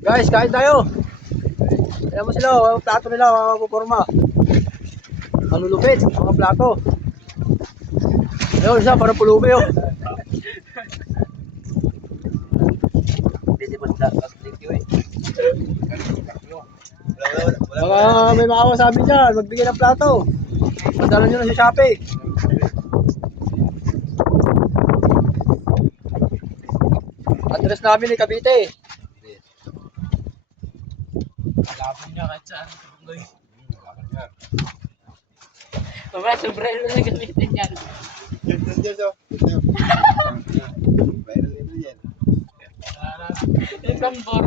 Guys, kain tayo. Alam mo sila, mga plato nila, mga puporma. Malulupit, mga plato. Ayun, isa, parang pulubi, oh. Mga may makawa sa amin dyan, magbigay ng plato. Padala nyo na sa Shopee. Address namin ni Cavite. Lapon niya kahit saan. Mamaya, sombrero na gamitin yan. Yung gambor.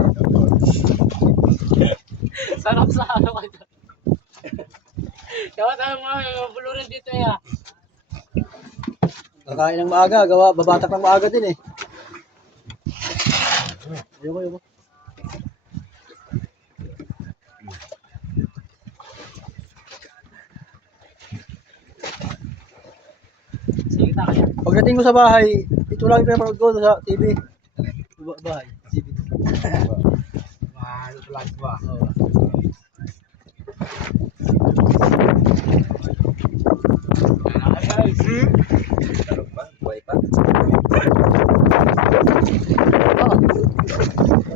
Sarap sa ano ka dyan. Kaya tayo mga bulurin dito ya. Kakain ng maaga, babatak ng maaga din eh. Ayoko. Sige na kaya. Pagdating mo sa bahay, ito lang yung pinapanood ko sa TV. Bahay, TV. Mahal lang ba? Buhay pa.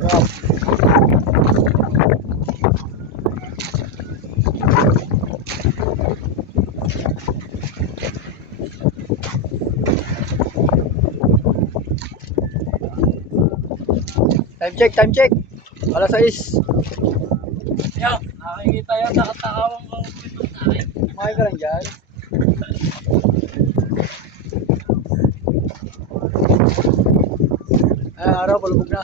Sarap. Time check. Alas 6. Yo, nakikita yun, nakatakawang kong pito na akin. Kumain ka lang dyan. Ay, araw, palubog na.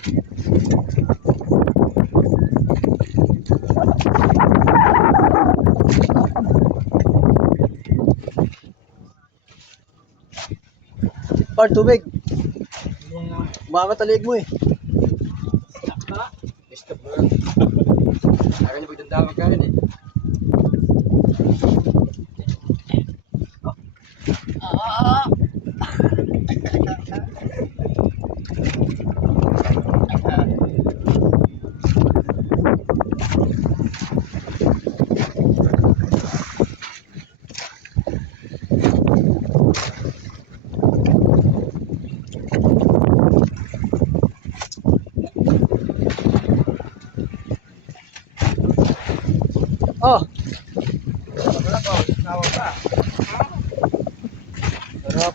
Par, tubig. Umangat ang liig mo eh. Stop mo. Ayaw niya pagdandawag ka rin eh. Oh, Wala ko, nawa pa. sarap.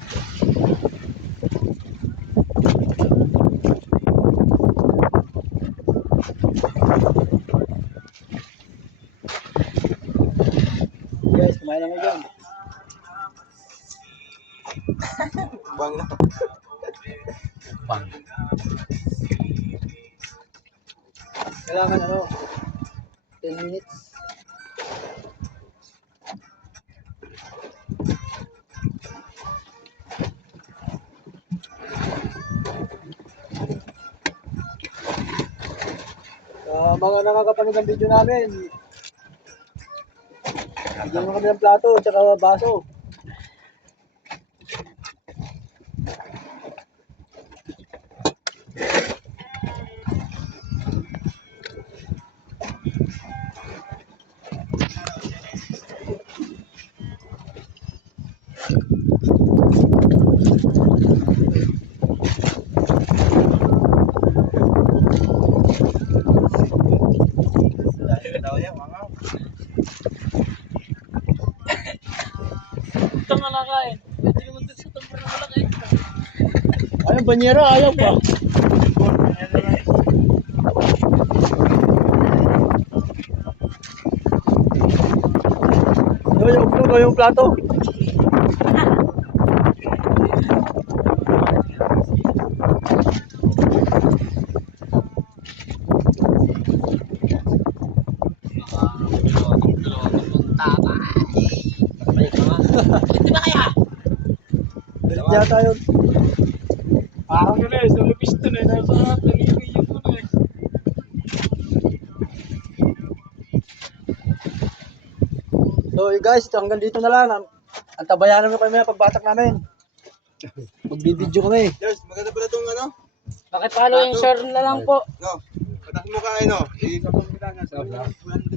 Guys, kumain lang dyan. Bang na. Bang. Kailangan 10 minutes. Sa mga nakakapanood ng video namin, bigyan mo kami ng plato at saka baso. Daw yan, mga. Ito nga lang kain. Pwede naman dito sa tambor na malaki. Ayun, banyera, ayaw pa. Yung plato. Hindi ba kaya? Galit yata yun. Parang yun eh, sa lupis to eh. Dahil sa daliri yun mo eh. So guys, hanggang dito na lang. Antabayan namin kami pagbatak namin. Magbibideo kami. Yes, maganda pala itong ano? Bakit paano yung share na lang po? No. At mukha ano, ikakapit kita nga.